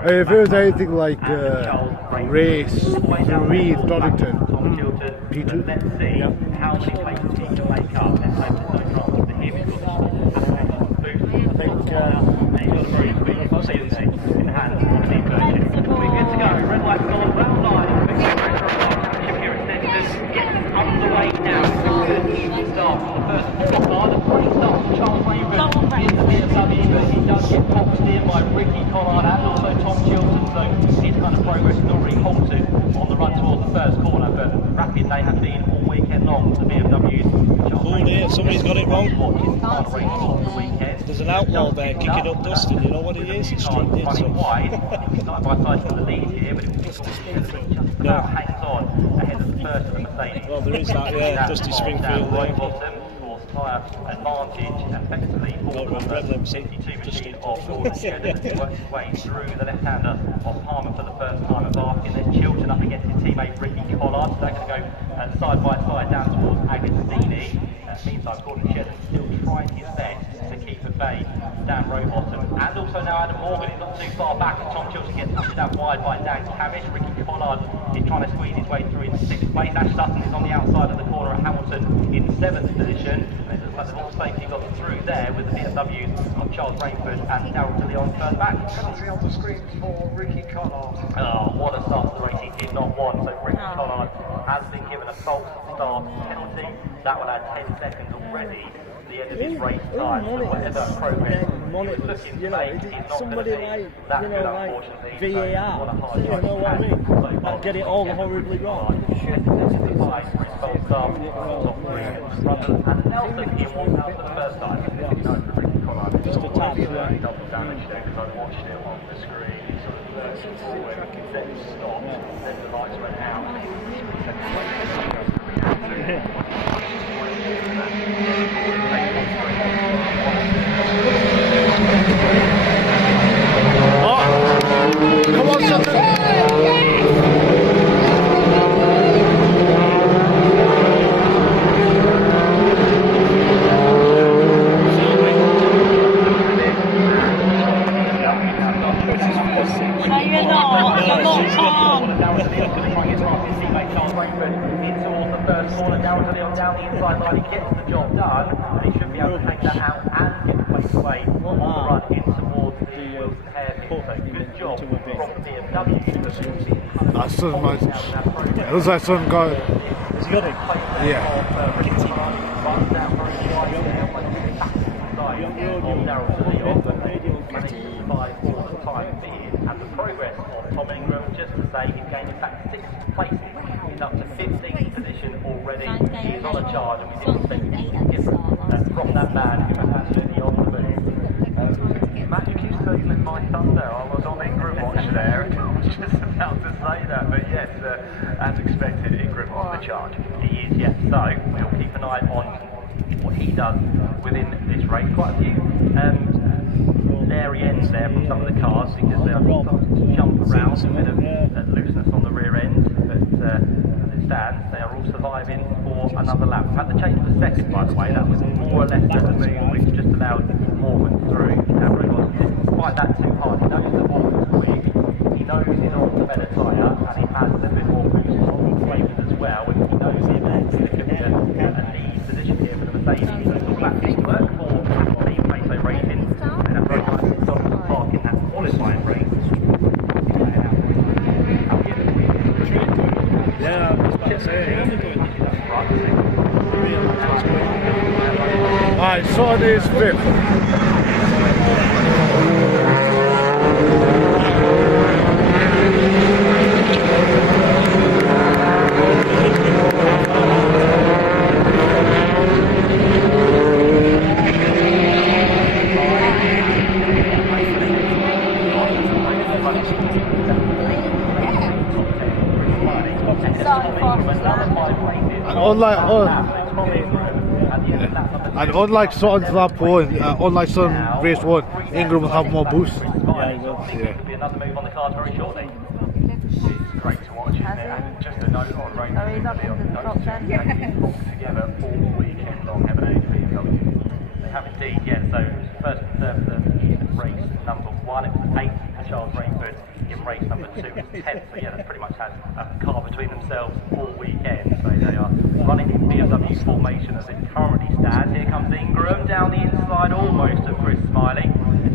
If it was anything like race 3 in Donington, P2. Let's see how many places he can make up. Let's hope there's no drama for him. He's got the boost. And he's got a very quick in hand on the version. We're good to go. Red light's on. Round 9. Championship here at Snetterton gets underway now. It's a good easy start from the first 4 cars. A great start from Charles Raven in the BMW, but he does get boxed in by Ricky Collard and also Tom Chilton. So his kind of progress is already halted on the run towards the first corner, but rapid they have been all weekend long. The BMWs. Oh dear, somebody's got it wrong. There's an outlaw there kicking up dust, and you know what he is? He's struck did so. Wide. He's side by side for the lead here, but it just about hangs on ahead of the first of the Mercedes. Well, there is that, yeah, Dusty Springfield there. Tyre advantage effectively for the 62 machine of Gordon Shedden, works his way through the left-hander of Palmer for the first time at Barking, then Chilton up against his teammate Ricky Collard. So they're going to go side by side down towards Agostini. Meantime, Gordon Shedden still trying his best to keep at bay Dan Rowbottom, and also now Adam Morgan is not too far back, and Tom Chilton gets pushed out wide by Dan Cavish. Ricky Collard is trying to squeeze his way through in 6th place. Ash Sutton is on the outside of the corner at Hamilton in 7th position. And it looks like they've all safely got through there with the BMWs of Charles Rainford and Darryl DeLeon further back. Penalty on the screen for Ricky Collard. Oh, what a start to the race he did not want. So Ricky Collard has been given a false start penalty. That will add 10 seconds already to the end of his race time. So whatever progress he was looking to make, he's not going to be that good, unfortunately. VAR, you know what I mean? Like, get it all horribly wrong. And Nelson in 1,000 for the first time. Just a tap. Double damage there because I watched it on the screen. He sort of lurched forward, then stopped, then the lights went out. Come on, Sutton! Down the inside line, he gets the job done, and he should be able to take that out and get the place away on the run in towards the Wilson hairpin. So good job from the BMW. That sun might. It looks like sun got it. Has he got it? Yeah. And the progress of Tom Ingram, just to say, he's gained in fact 6 places. He's up to 15th position already. He's on a charge, and we didn't expect different from that man who was absolutely on the move. Matt, you keep stealing my thunder. I was on Ingram watch there. I was just about to say that, but yes, as expected, Ingram on the charge. He is, yes. So we'll keep an eye on what he does within this race. Quite a few airy ends there from some of the cars because they are starting to jump around, a bit of looseness on the rear end, but as it stands, they are all surviving for another lap. We've had the chase for second, by the way. That was more or less a move which just allowed Morgan through. Despite that too hard, he knows that Morgan's quick, he knows he's on the better tyre, and he has a little bit more boost on Raven as well, and he knows he has a lead position here for the Mercedes. So it's all about teamwork for Team Paso Racing, and a very nice Donald Park in that qualifying race. Yeah, I was about to say, Alright, so it is 5th. And unlike Sutton's lap 1, unlike Sutton race 1, Ingram will have more boost. Yeah, he will. There'll be another move on the cards very shortly. It's great to watch, isn't it? And just a note on Rainbow, they've been put together all weekend long, haven't they, BMW? They have indeed. 2 was 10th, so yeah, they pretty much had a car between themselves all weekend. So they are running in BMW formation as it currently stands. Here comes Ingram down the inside almost of Chris Smiley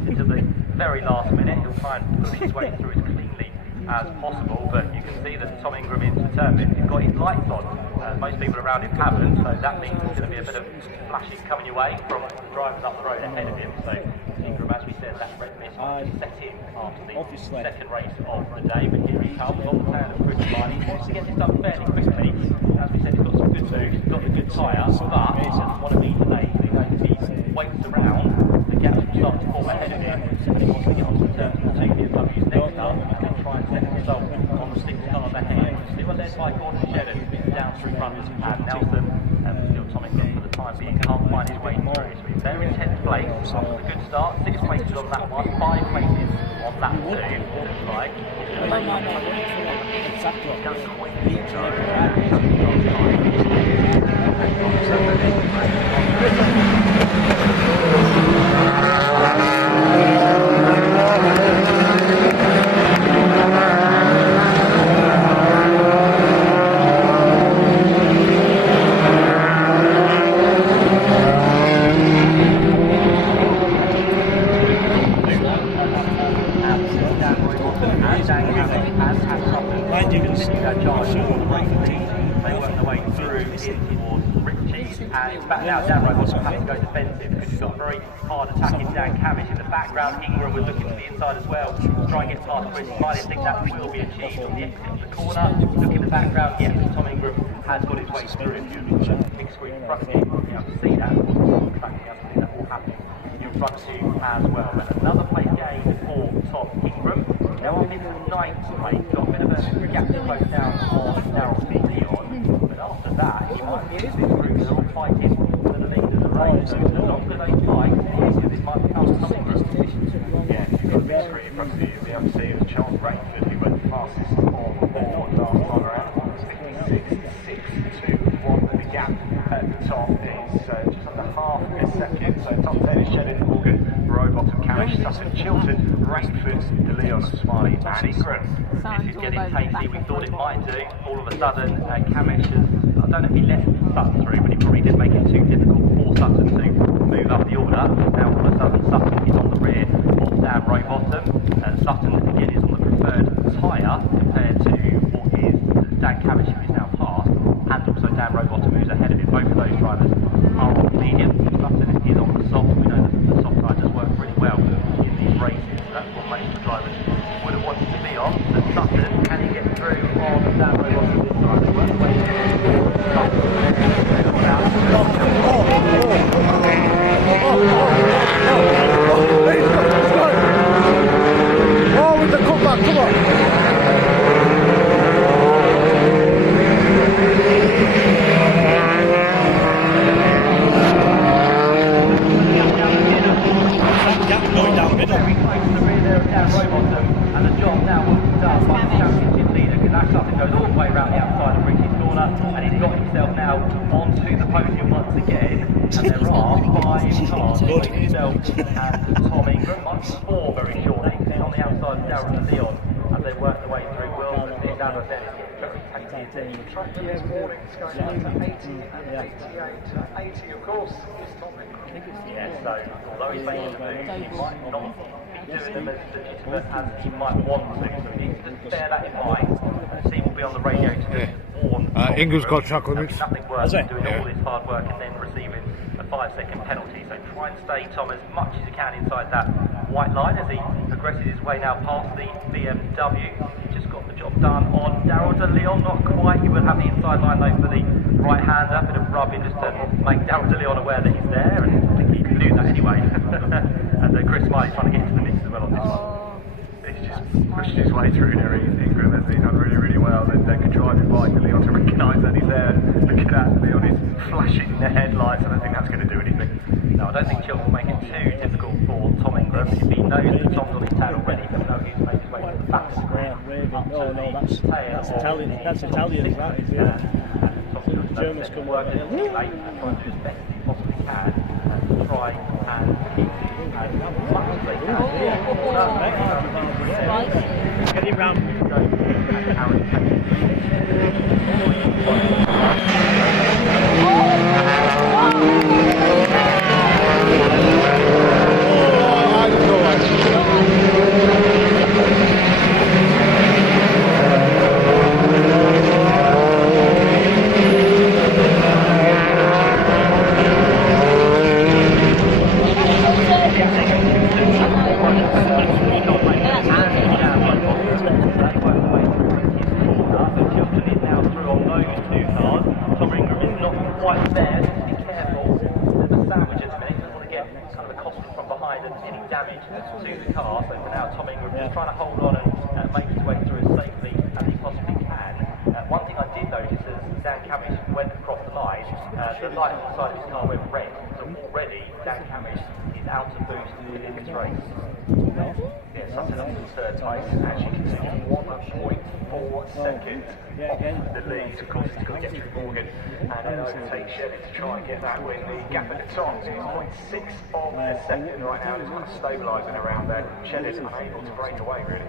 into the very last minute. He'll try and push his way through as cleanly as possible, but you can see that Tom Ingram is determined. He's got his lights on. Most people around him haven't, so that means there's going to be a bit of flashing coming your way from the drivers up the road ahead of him. So Ingram, as we said, that red mist set in after the second race of the day, but here he comes on the tail of Chris Smiley. He wants to get this done fairly quickly. As we said, he's got some good moves, he's got a good tyre, but he doesn't want to be delayed. He's going to be waits around, the gap will start to form ahead of him, and he wants to get onto the turn to the two BMWs next up, and try and set himself on the 6 cars ahead. Still led by Gordon Shedden, down through front and Nelson, and still Tom Ingram for the time being can't find his way through. It's been very in 10th place after the good start, 6 places on that one, 5 places on that 2, looks like. Now Dan Roberts will have to go defensive because he's got a very hard attacking Dan Cavish in the background. Ingram was looking to the inside as well to try and get past Chris Smiley. I think that will be achieved on the exit of the corner. Look in the background, yes, Tom Ingram has got his way through. Big screen in front of him, you have to see that. In fact, you have to see that all happening in front of you as well. And another place gain for Tom Ingram. Now on this 9th place, got a bit of a gap to close down on Darryl Leon, but after that, he might be this group. They're all fighting for the lead of the race. So the longer they fight, the easier this might become for Tom Ingram. Yeah, you've got a big screen in front of you. You'll be able to see it was Charles Rainford who went fastest on board last time around. It was 56.621, and the gap at the top is just under half a second. So top 10 is Shedden, Morgan, Rowbottom, Camish, Sutton, Chilton, Rainford, De Leon, Smiley and Ingram. This is getting tasty, we thought it might do. All of a sudden, Camish has, I don't know if he let Sutton through, but he probably did make it too difficult for Sutton to move up the order. Now all of a sudden, Sutton is on the rear of Dan Rowbottom. Sutton, again, is on the preferred tyre compared to what is Dan Camish, who is now passed, and also Dan Rowbottom, who's ahead of him. Both of those drivers are on the medium. Sutton is on the soft. We know that the soft tyre does work really well in these races, so that's what most of the drivers would have wanted to be on. But Sutton, can he get through on Dan Rowbottom this time? They work away Oh, with the cutback, come on! Going down middle. Very close to the rear there of Dan Rowbottom, and the job now will be done by the championship leader, because that Sutton goes all the way around the outside of Richie's corner, and he's got himself now onto the podium once again, and there are 5 cars between himself and Tom Ingram, up to 4 very shortly, on the outside of Darryl Leon, as they work their way through. Well, this is Darryl Leon, very tasty. The track this morning is going down to 80 and 88. 80, of course, is Tom Ingram. Yeah, so although he's making the moves, he might not be doing them as legitimate as he might want to. So he needs to just bear that in mind. The team will be on the radio to warn. Ingram's got track limits. Nothing worse than doing all this hard work and then receiving a 5-second penalty. So try and stay, Tom, as much as you can inside that white line as he progresses his way now past the BMW. He just got the job done on Darryl De Leon, not quite. He will have the inside line though for the right hander, bit of rubbing just to make Darryl De Leon aware that he's there, and I think he can do that anyway. And Chris Smiley's trying to get into the mix as well on this one. He's just pushed his way through there. Ingram has been done really, really well. They could drive him by De Leon to recognise that he's there. Look at that, De Leon is flashing the headlights. I don't think that's going to do anything. No, I don't think Chilton will make it too difficult for Tom Ingram. If he knows that Tom's on his tail already, he'll know he's made his way to the back of the screen. No, that's Italian, that is, yeah. Tom's Germans come work as a teammate and try and do as best as he possibly can to try and keep as much as they can. Get him round. Trying to hold on and make his way through as safely as he possibly can. One thing I did notice as Dan Camish went across the line, the light on the side of his car went red, so already Dan Camish is out of boost within this race. Yeah, Sutton up to the third place, actually considering 1.4 seconds off the lead. Of course, he's got to get through Morgan and then overtake Shelley to try and get that win. The gap at the top is 0.6 of a second right now. It's kind of stabilising around there. Shelley's unable to break away, really.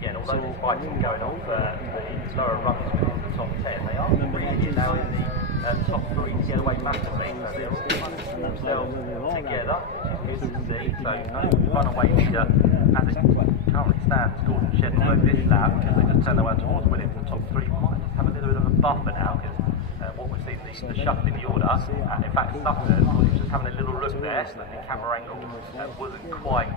Yeah, and although there's fighting going on for the lower runners within the top 10, they are really now in the top 3 to get away massively. So they're all punching themselves together, which is good to see. So no runaway leader as it currently stands. Gordon Shedden over this lap because they just turned their way towards winning the top 3. Might just have a little bit of a buffer now because what we've seen the shuffle in the order. In fact, Sutton was just having a little look there, so the camera angle wasn't quite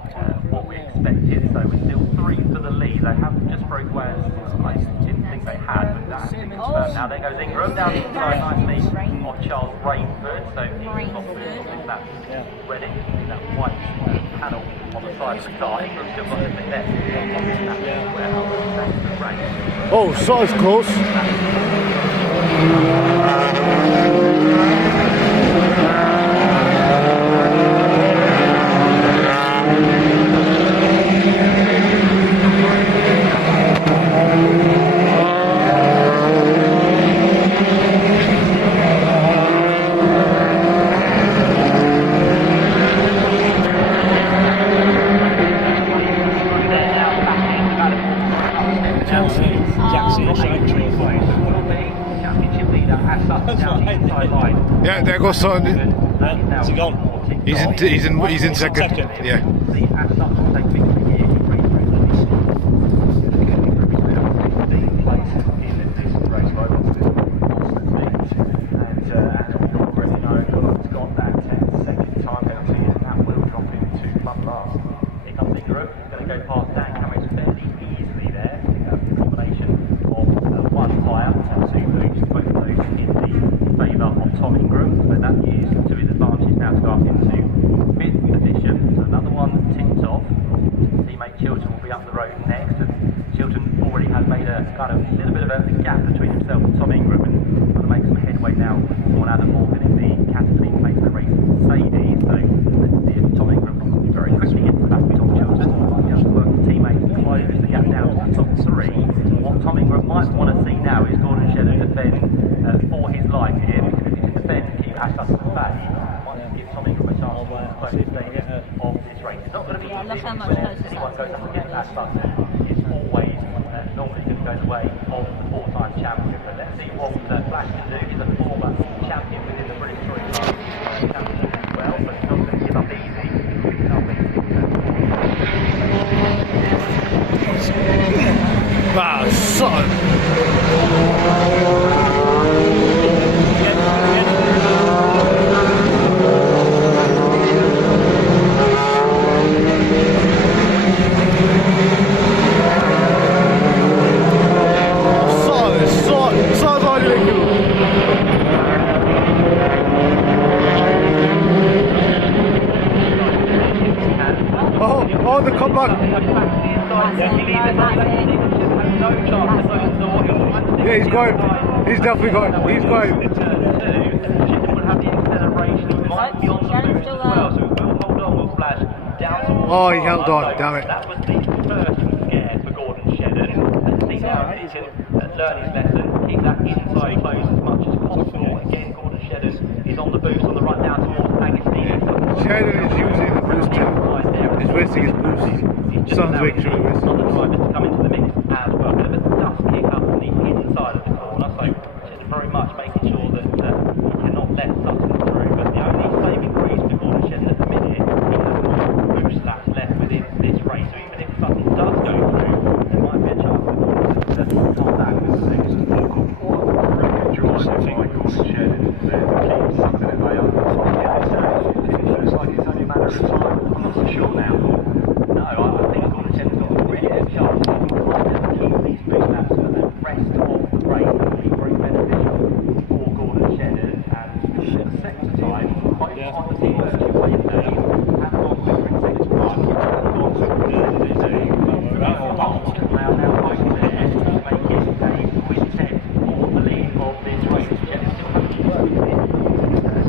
what we expected. So we're still 3 for the lead. They have just broke away. I didn't think they had, but that's confirmed now. There goes Ingram down the inside nicely of Charles Rainford. So Ingram's got that ready in that white panel on the side of the car. Ingram's still got a bit left on this lap thanks to the rain. Oh, so it's close. Yeah, there goes Sutton. Is he gone? He's in second. Yeah. He's definitely going. He's going. Oh, he held on. Damn it. That was the first scare for Gordon Shedden. Let's see now if he can learn his lesson, keep that inside close as much as possible. Again, Gordon Shedden is on the boost on the run down towards Agostini. Shedden is using the boost too. He's wasting his boost. Sounds like sure he was. Other drivers to come into the mix as well. Bit of a dust kick up on the inside of the corner, so Shedden very much making sure that he cannot let Sutton through. But the only saving grace for Gordon Shedden at the minute, he has more boost laps left within this race. So even if Sutton does go through, there might be a chance for Gordon to come back with the boost. Brilliant drive by Gordon Shedden there to keep Sutton at bay. It looks like it's only a matter of time. I'm not so sure now. No, I think Gordon Shedden's got a really good chance. He might keep these boost laps for the rest of the race. It will be very beneficial for Gordon Shedden. And for the second time, quite on the team of two way days, and gone quicker in second time. And gone round now right there to make it a quintet for the lead of this race. Shedden still has to work with it.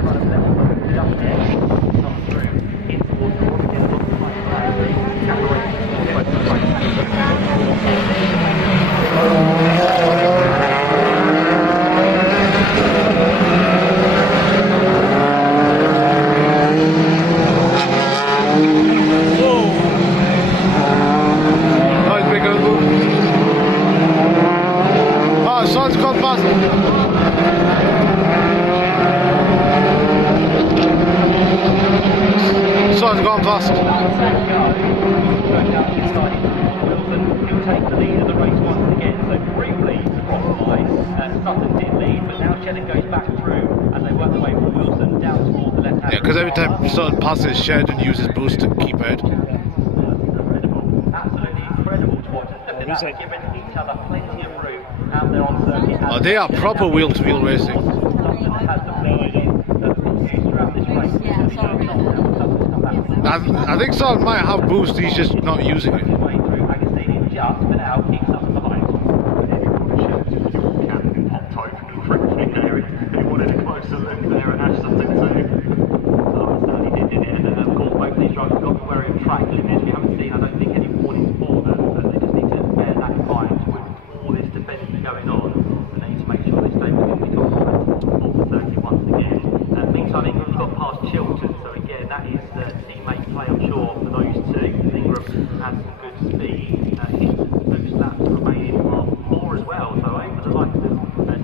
Kind of level it up there, not through. In towards the water, get a lot of Sun's gone past. Sun's gone past. He'll take the lead of the race once again. So briefly, the bottom line, Sutton did lead, but now Shedden goes back through as they work their way from Wilson down towards the left hand. Yeah, because every time Sutton passes Shedden uses boost to keep ahead. Incredible, absolutely incredible to watch. They've given each other plenty of room out there on circuit. Oh, they are proper wheel-to-wheel racing. Sutton has the lead throughout this race. I think Sutton might have boost, he's just not using it. Way through Agostini just for now, keeps Sutton behind. Captain popped open and wrecked me there. He wanted a closer look there at Ash Sutton too. Certainly did it. And of course, both these drivers got to be wary of track limits. We haven't seen, I don't think, any warnings for them, but they just need to bear that in mind with all this defending going on. And they need to make sure they stay within the constraints of the circuit once again. Meantime, Ingram's got past Chilton, so again, that is teammate play, I'm sure, for those two. Ingram has some good speed. His boost laps remaining are more as well, so over the likes of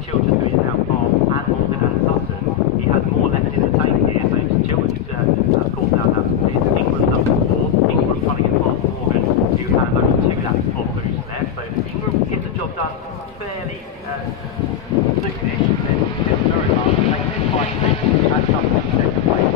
Chilton, who is now far, and Morgan and Sutton, he has more left in the tank here, so Chilton's, of course, now has speed. Ingram's up to fourth. Ingram trying to get past Morgan, who has only 2 laps of boost left, so if Ingram can get the job done fairly soonish, then he'll very much take this fight at Sutton in second place.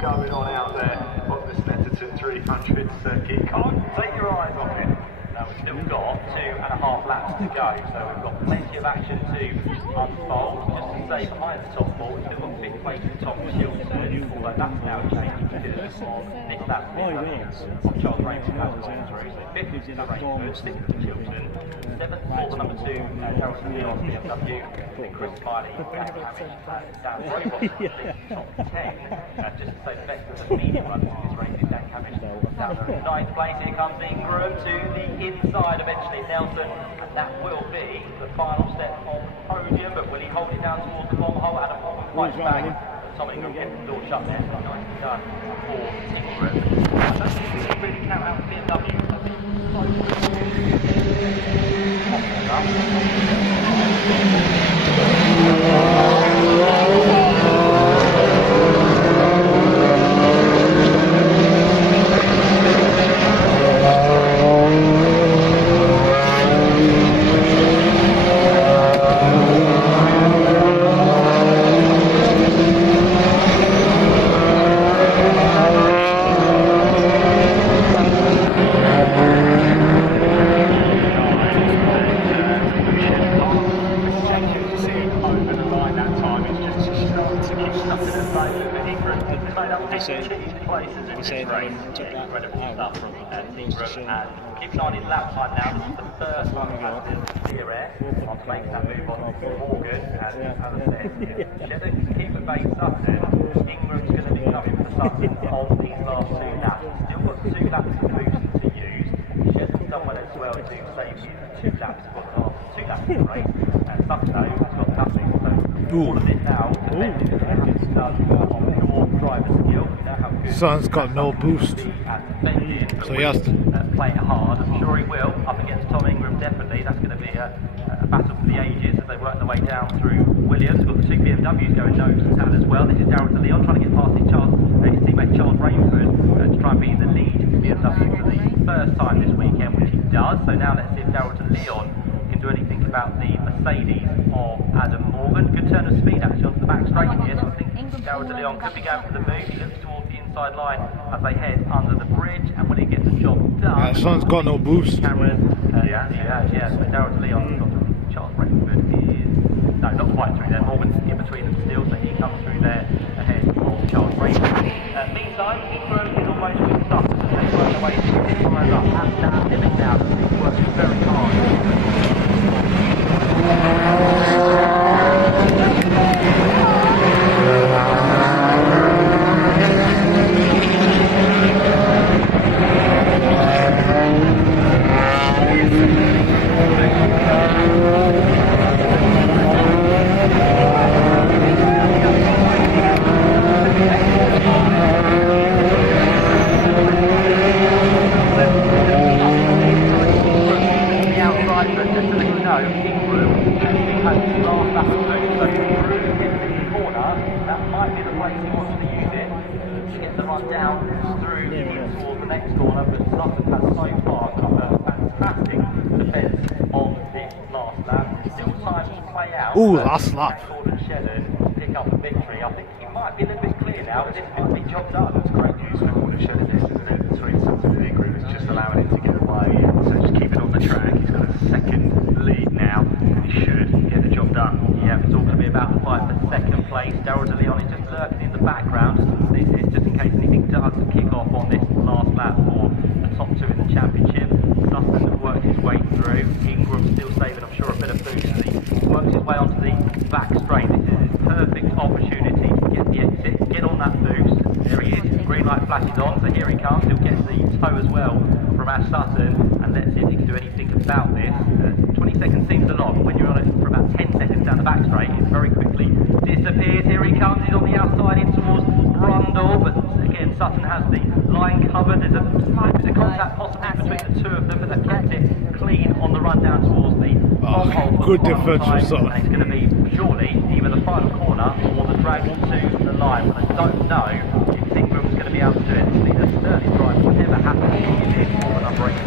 Going on out there on the Snetterton 300 circuit. Can't take your eyes off it. Now we've still got 2.5 laps to go, so we've got plenty of action to unfold. Just to say, behind the top four, we've still got 5th place at Tom Chilton, although that's now changed a bit on this lap. Charles Ranger has gone through, so 5th is Rangers, 6th is Chilton, 7th for the number 2, Harrison Leon BMW, and Chris Miley, Dan Roybrock, top 10. Just to say the best of the medium runners in this race is Dan Cavish down there in 9th place. Here comes Ingram to the inside, eventually Nelson, and that will be the final step on the podium. But will he hold it down towards the bomb hole? Adam Morgan fights back Tom Ingram gets the door shut there, so nicely done for Ingram. I don't think we can really count out BMW. I think keep an eye on his lap time now. This is the first one we've had to clear air. I'm making that move on Morgan. And as I said, Shedder can keep a base Sutton. Ingram's going to be coming for Sutton on these last 2 laps. Still got 2 laps of boost to use. Shedder's done well as well to save his 2 laps for the last 2 laps of the race. And Sutton though has got nothing. So all of it now depending on how it's done on pure driver skill. You know how good Son's got no boost, so he has to play it hard. I'm sure he will. Up against Tom Ingram, definitely. That's going to be a battle for the ages as they work their way down through Williams. Got the 2 BMWs going nose to tail as well. This is Darryl De Leon trying to get past his teammate Charles Rainford to try and be in the lead BMW for the first time this weekend, which he does. So now let's see if Darryl De Leon can do anything about the Mercedes of Adam Morgan. Good turn of speed actually onto the back straight here. So I think Darryl De Leon could be going for the move. He looks towards the inside line as they head under the bridge, and when he gets the job done, yeah, Son's got no boost. Cameron, yeah. So Darryl De Leon got Charles Rainford is not quite through there. Morgan's in between them still, so he comes through there ahead of Charles Rainford. Meantime, Ingram is almost with stuff as they work their way to the fires up and down limit now. He's working very hard. Ooh, last lap. Pick up the victory. I think he might be a little bit clear now, but this could be job done. That's great news for Gordon Shedder, this, isn't it? Between Sutton and Ingram, it's just allowing him to get away. So just keep it on the track. He's got a second lead now, and he should get the job done. Yeah, it's all going to be about the fight for second place. Darryl De Leon is just lurking in the background. This is just in case anything does kick off on this last lap for the top 2 in the championship. Sutton has worked his way through. Ingram still saving, I'm sure, a bit of boost. He works his way onto the back straight. This is his perfect opportunity to get the exit, get on that boost. There he is. The green light flashes on, so here he comes. He'll get the toe as well from Ash Sutton, and let's see if he can do anything about this. 20 seconds seems a lot, but when you're on it for about 10 seconds down the back straight, it very quickly disappears. Here he comes. He's on the outside in towards Brundle, but again, Sutton has the line covered. There's a contact possibly between the 2 of them, but they've kept it clean on the run down towards the good defense from Sutton. It's going to be surely either the final corner or the drag to the line. But I don't know if Ingram's going to be able to do it. It's been a sterling drive, whatever happens in this or another race.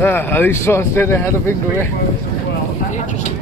At least someone stayed ahead of Ingram. interesting.